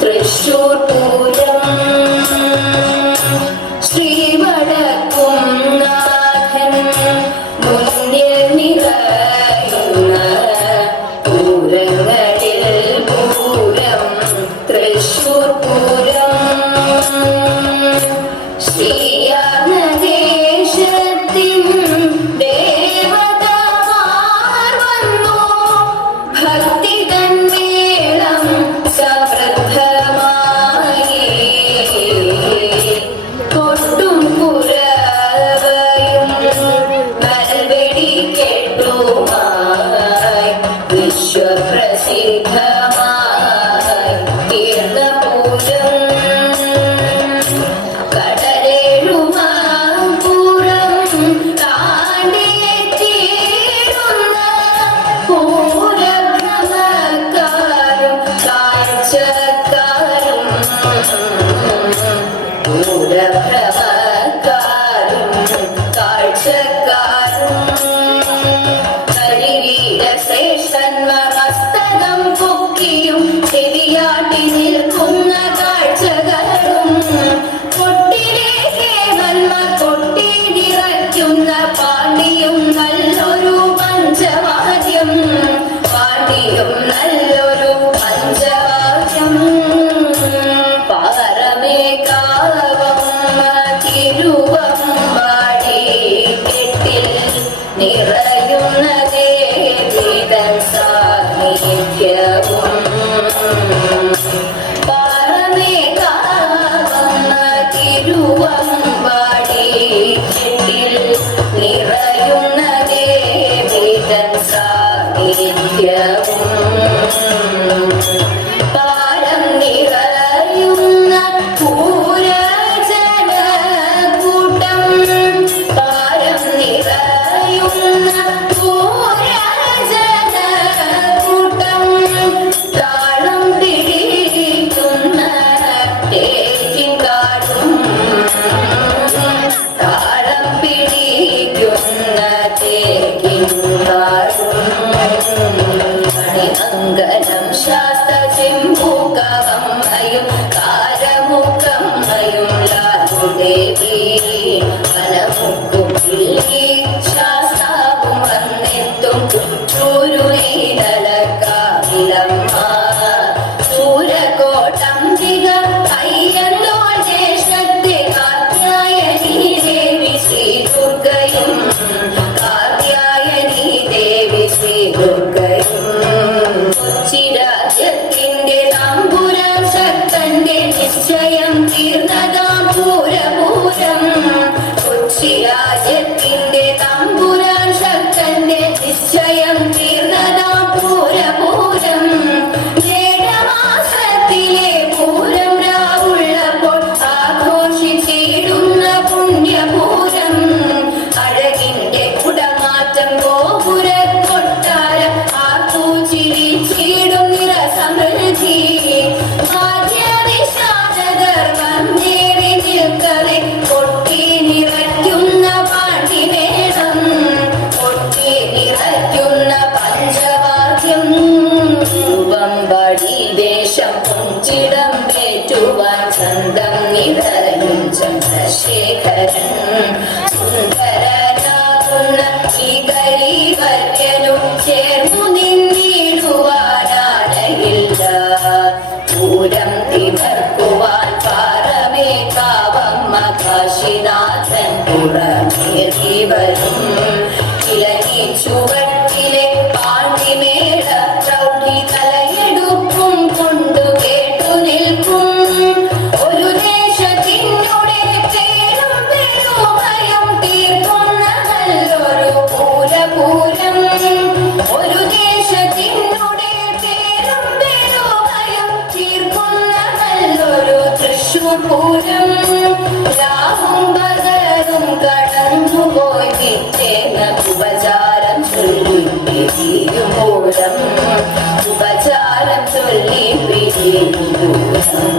തൃശൂർ പൂരം ശ്രീവടക്കും നാഥൻ മുന്നിൽ നിറയുന്ന പൂരങ്ങളിൽ പൂരം തൃശൂർ പൂരം ശ്രീയാനദേശത്തിൻ ദേവതമാർ വന്നു ഭക്തി തന്മേളം സമൃദ്ധമായി കൊട്ടും കുരവയും നൽവെടി കെട്ടുമായി വിശ്വപ്രസിദ്ധമായി തീർന്ന പൂരം ഹസ്തകം പൊക്കിയും ചെവിയാട്ടി നിൽക്കുന്ന കാഴ്ചകളും കൊട്ടിലെ കേവന്മ കൊട്ടി നിറയ്ക്കുന്ന പാണ്ഡിയും നല്ലൊരു പഞ്ചവാദ്യം പാണ്ഡിയും നല്ലൊരു പഞ്ചവാദ്യം പാറമേകാവം തിരുവമ്പാടി കെട്ടിൽ നിറയുന്ന ദേവിതൻ സാന്നിധ്യവും പാറമേകാവം തിരുവമ്പാടി കെട്ടിൽ നിറയുന്ന ദേവിതൻ സാന്നിധ്യവും പാരം നിറയുന്ന പൂരജനകൂട്ടം പാരം നിറയുന്ന പൂരജനകൂട്ടം താളം പിടിക്കുന്ന തേക്കിൻകാടും താളം പിടിക്കുന്ന തേക്കിൻകാടും മണിമംഗലം ശാസ്ത്രചെമ്പൂകവമ്മയും കാരമുഖമ്മയും ലാലുദേവി കലമുക്കുപിള്ളി ശാസ്താവും വന്നെത്തും ചുറ്റൂരു നീലക്കാവിലമ്മ സൂരകോട്ടംബിക അയ്യന്തോൾ ജ്യേഷ്ഠത്തെ കാർത്യായനി ദേവി ശ്രീ ദുർഗയും കാർത്യായനി ദേവി ശ്രീ ദുർഗയും കൊച്ചിരാജ്യത്തിന്റെ തമ്പുരാൻ ശക്തന്റെ നിശ്ചയം തീർന്നതാം പൂരപൂരം കൊച്ചിരാജ്യത്തിന്റെ തമ്പുരാൻ ശക്തന്റെ നിശ്ചയം തീർന്നതാം പൂരപൂരം മേടമാസത്തിലെ പൂരം രാവുള്ളപ്പോൾ ആഘോഷിച്ചിടുന്ന പുണ്യപൂരം അഴകിന്റെ കുടമാറ്റം ഗോപുര കൊട്ടാരം ആർത്തു ചിരിച്ചിടും നിറസമൃദ്ധി ഭാഗ്യവിഷാദർ വന്നേറി നിൽക്കവെ കൊട്ടി നിറയ്ക്കുന്ന പാണ്ഡിമേളം കൊട്ടി നിറയ്ക്കുന്ന പഞ്ചവാദ്യം വമ്പടി ദേശം പുഞ്ചിടം പേറ്റുവാൻ ചന്തം നിറയും ചന്ദ്രശേഖരൻ സുന്ദരനാകുന്ന ഈ ഗരീവർഗനും ചേർന്നു നിന്നിടുവാനായില്ല പൂരം തികർക്കുവാൻ പാറമേകാവമ്മ കാശിനാഥൻ പുറമേറി വരും ഇലഞ്ഞി ചുവട്ടിലെ പാണ്ഡിമേള പ്രൗഢി തലയെടുപ്പും കൊണ്ടു കേട്ടു നിൽക്കും ഒരു ദേശത്തിനുടെ പേരും പെരുമയം തീർക്കുന്ന നല്ലൊരു പൂരപൂരം ഒരു ദേശത്തിനുടെ പേരും പെരുമയം തീർക്കുന്ന നല്ലൊരു തൃശൂർ പൂരം രാവും പകലും കടന്നുപോയി നിത്യേന ഉപചാരം ചൊല്ലി പിരിയും പൂരം ഉപചാരം ചൊല്ലി പിരിയും പൂരം